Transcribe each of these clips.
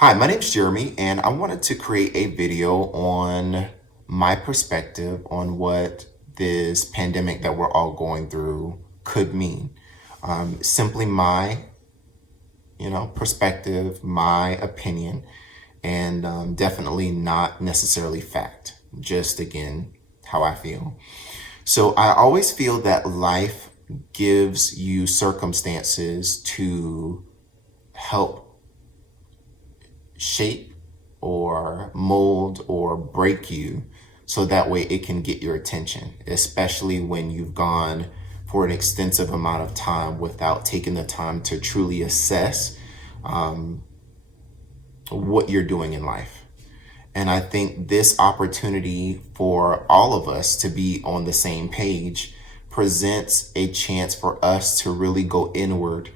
Hi, my name's Jeremy, and I wanted to create a video on my perspective on what this pandemic that we're all going through could mean. Simply my, perspective, my opinion, and definitely not necessarily fact. Just again, how I feel. So I always feel that life gives you circumstances to help shape or mold or break you so that way it can get your attention, especially when you've gone for an extensive amount of time without taking the time to truly assess what you're doing in life. And I think this opportunity for all of us to be on the same page presents a chance for us to really go inward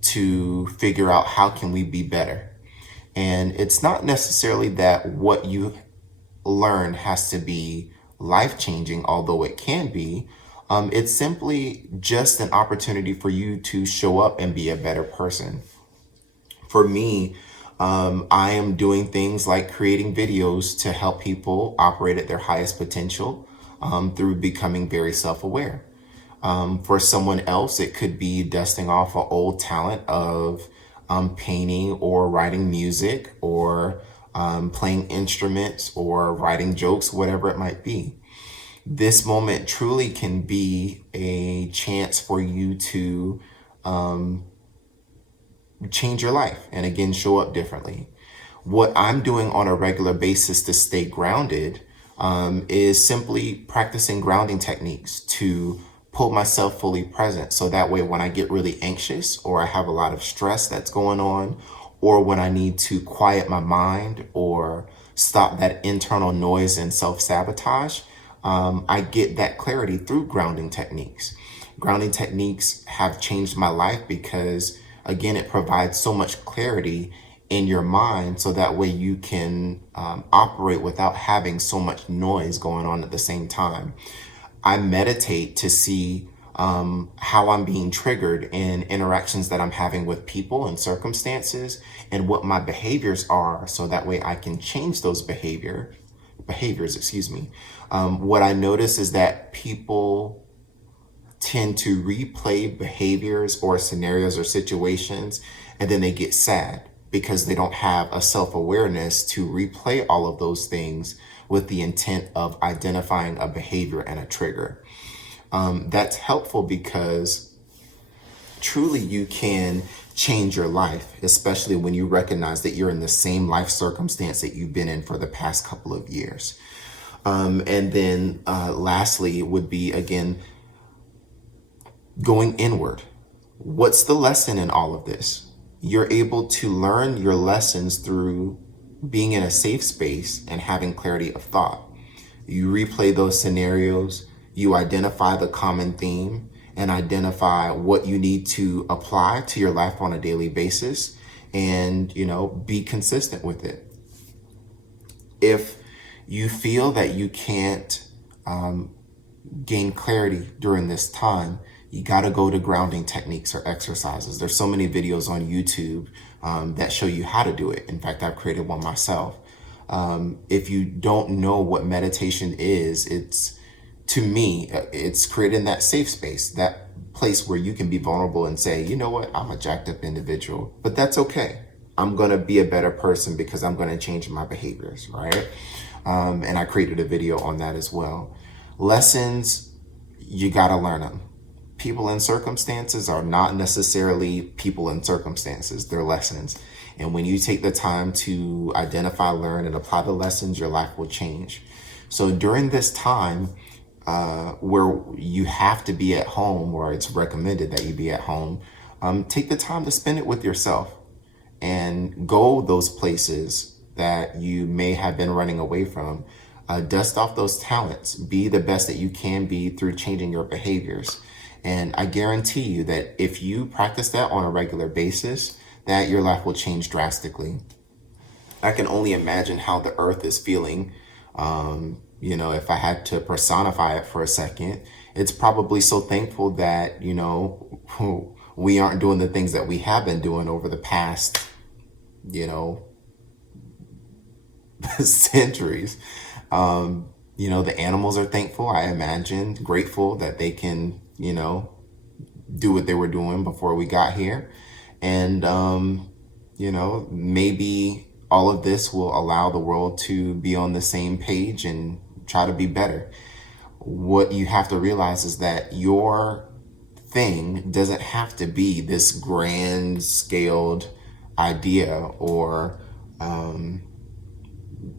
to figure out how can we be better. And it's not necessarily that what you learn has to be life-changing, although it can be. It's simply just an opportunity for you to show up and be a better person. For me, I am doing things like creating videos to help people operate at their highest potential through becoming very self-aware. For someone else, it could be dusting off an old talent of painting or writing music or playing instruments or writing jokes, whatever it might be. This moment truly can be a chance for you to change your life and again, show up differently. What I'm doing on a regular basis to stay grounded is simply practicing grounding techniques to pull myself fully present. So that way, when I get really anxious or I have a lot of stress that's going on, or when I need to quiet my mind or stop that internal noise and self-sabotage, I get that clarity through grounding techniques. Grounding techniques have changed my life because, again, it provides so much clarity in your mind so that way you can operate without having so much noise going on at the same time. I meditate to see how I'm being triggered in interactions that I'm having with people and circumstances and what my behaviors are so that way I can change those behaviors, what I notice is that people tend to replay behaviors or scenarios or situations, and then they get sad because they don't have a self-awareness to replay all of those things with the intent of identifying a behavior and a trigger. That's helpful because truly you can change your life, especially when you recognize that you're in the same life circumstance that you've been in for the past couple of years. And then lastly would be, again, going inward. What's the lesson in all of this? You're able to learn your lessons through being in a safe space and having clarity of thought. You replay those scenarios, you identify the common theme and identify what you need to apply to your life on a daily basis and, be consistent with it. If you feel that you can't gain clarity during this time, you got to go to grounding techniques or exercises. There's so many videos on YouTube that show you how to do it. In fact, I've created one myself. If you don't know what meditation is, to me, it's creating that safe space, that place where you can be vulnerable and say, you know what, I'm a jacked up individual, but that's okay. I'm going to be a better person because I'm going to change my behaviors, right? And I created a video on that as well. Lessons, you got to learn them. People and circumstances are not necessarily people and circumstances, they're lessons. And when you take the time to identify, learn, and apply the lessons, your life will change. So during this time where you have to be at home, or it's recommended that you be at home, take the time to spend it with yourself and go those places that you may have been running away from. Dust off those talents, be the best that you can be through changing your behaviors. And I guarantee you that if you practice that on a regular basis, that your life will change drastically. I can only imagine how the earth is feeling. If I had to personify it for a second, it's probably so thankful that, we aren't doing the things that we have been doing over the past, centuries. The animals are thankful, I imagine, grateful that they can, do what they were doing before we got here. And, maybe all of this will allow the world to be on the same page and try to be better. What you have to realize is that your thing doesn't have to be this grand scaled idea or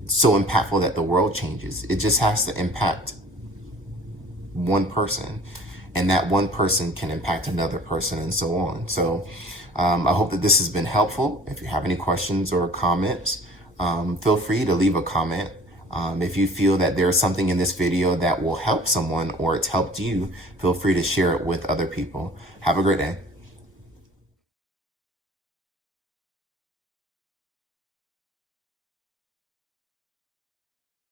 so impactful that the world changes. It just has to impact one person, and that one person can impact another person, and so on. So I hope that this has been helpful. If you have any questions or comments, feel free to leave a comment. If you feel that there's something in this video that will help someone or it's helped you, feel free to share it with other people. Have a great day.